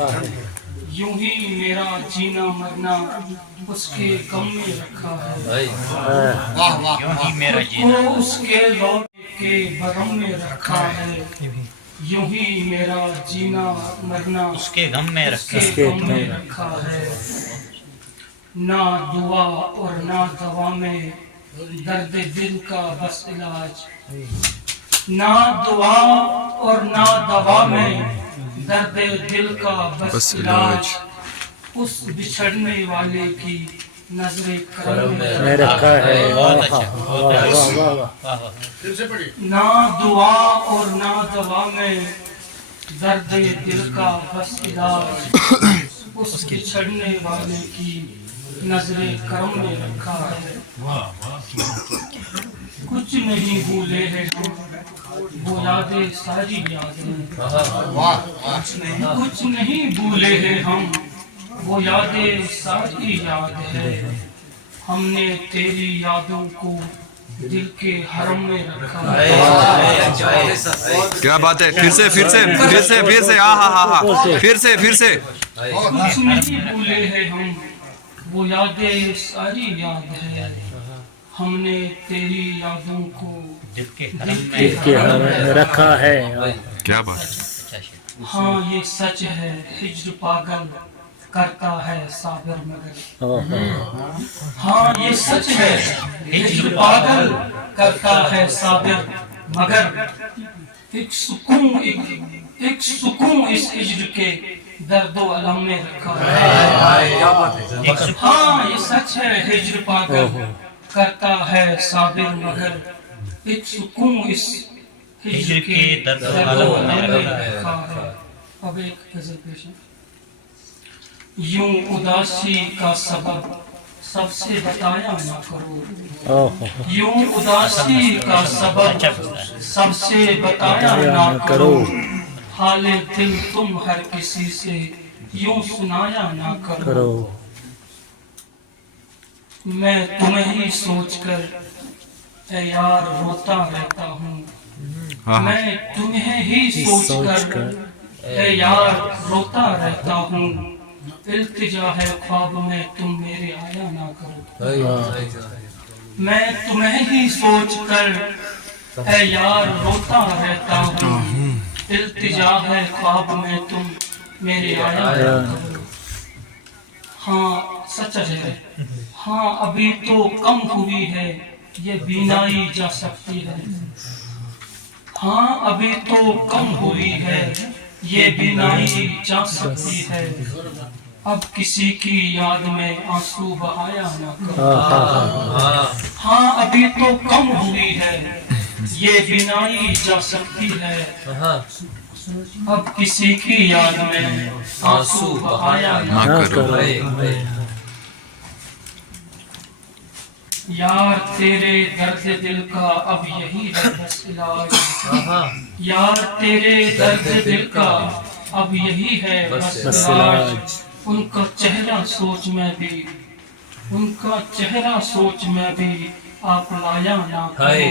यूं ही मेरा जीना मरना उसके गम में रखा है, यूं ही मेरा जीना वो उसके लौट के भरम में रखा है। यूं ही मेरा जीना मरना उसके गम में रखा उसके गम में रखा है। ना दुआ और ना दवा में दर्द दिल का बस इलाज, ना दुआ और ना दवा में दर्द दिल का बस इलाज। उस बिछड़ने वाले की नजरे करम में रखा है। बहुत अच्छा, बहुत अच्छा। ना दुआ और ना दवा में दर्द दिल का बस इलाज। उस बिछड़ने वाले की नजरे करम में रखा है। कुछ नहीं भूले हैं हम, वो यादें सारी यादें। कुछ नहीं भूले हैं हम, वो यादें सारी याद है। हमने तेरी यादों को दिल के हरम में रखा है। क्या बात है, फिर से फिर से कुछ नहीं भूले हैं हम, वो यादें सारी याद है। हमने तेरी यादों को दिल के हरम में रखा है। क्या बात। हाँ ये सच है, हिज्र पागल करता है साबिर मगर। हाँ ये सच है, हिज्र पागल करता है साबिर मगर। एक सुकून इस हिज्र के दर्दो अलम में रखा है। हाँ ये सच है, हिज्र पागल करता है साबिर मगर। एक सुकून इस हिज्र के दर्दो अलम में रखा है। अब एक गजल पेश है। यूं उदासी का सबब सबसे बताया ना करो, यूं उदासी का सबब सबसे बताया ना करो। हाले दिल तुम हर किसी से यूं सुनाया ना करो। मैं तुम्हें ही सोचकर ऐ यार रोता रहता हूँ। मैं तुम्हें ही सोचकर ऐ यार रोता रहता हूँ। इल्तिजा है ख्वाब में तुम मेरे आया ना करो। मैं तुम्हें ही सोचकर ऐ यार रोता रहता हूँ। इल्तिजा है ख्वाब में तुम मेरे आया ना करो। हाँ सच है, हाँ अभी तो कम हुई है ये बीनाई जा सकती है। हाँ अभी तो कम हुई है ये बीनाई जा सकती है। अब किसी की याद में आंसू बहाया ना करो। हाँ अभी तो कम हुई है ये बीनाई जा सकती है। अब किसी की याद में आंसू बहाया ना करो। यार तेरे दर्द दिल का अब यही है बस इलाज। यार तेरे दर्द दिल का अब यही है बस इलाज। उनका चेहरा सोच में भी आप लाया ना करो।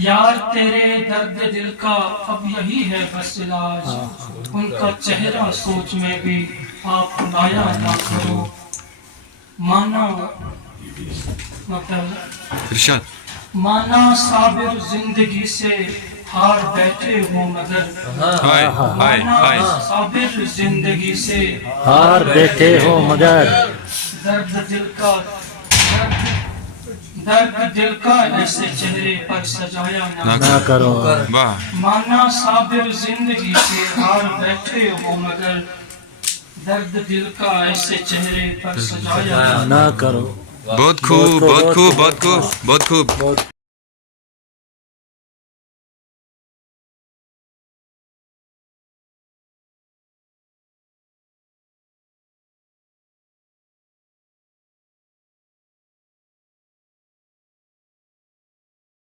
यार तेरे दर्द दिल का अब यही है बस इलाज। उनका चेहरा सोच में भी आप लाया ना करो। माना मतलब इरशाद। माना साबिर जिंदगी से हार बैठे हो मगर। माना साबिर जिंदगी से हार बैठे हो मगर। दर्द दिल का ऐसे चेहरे पर सजाया ना करो। माना साबिर जिंदगी से हार बैठे हो मगर। दर्द दिल का ऐसे चेहरे पर सजाया ना करो। बहुत खूब।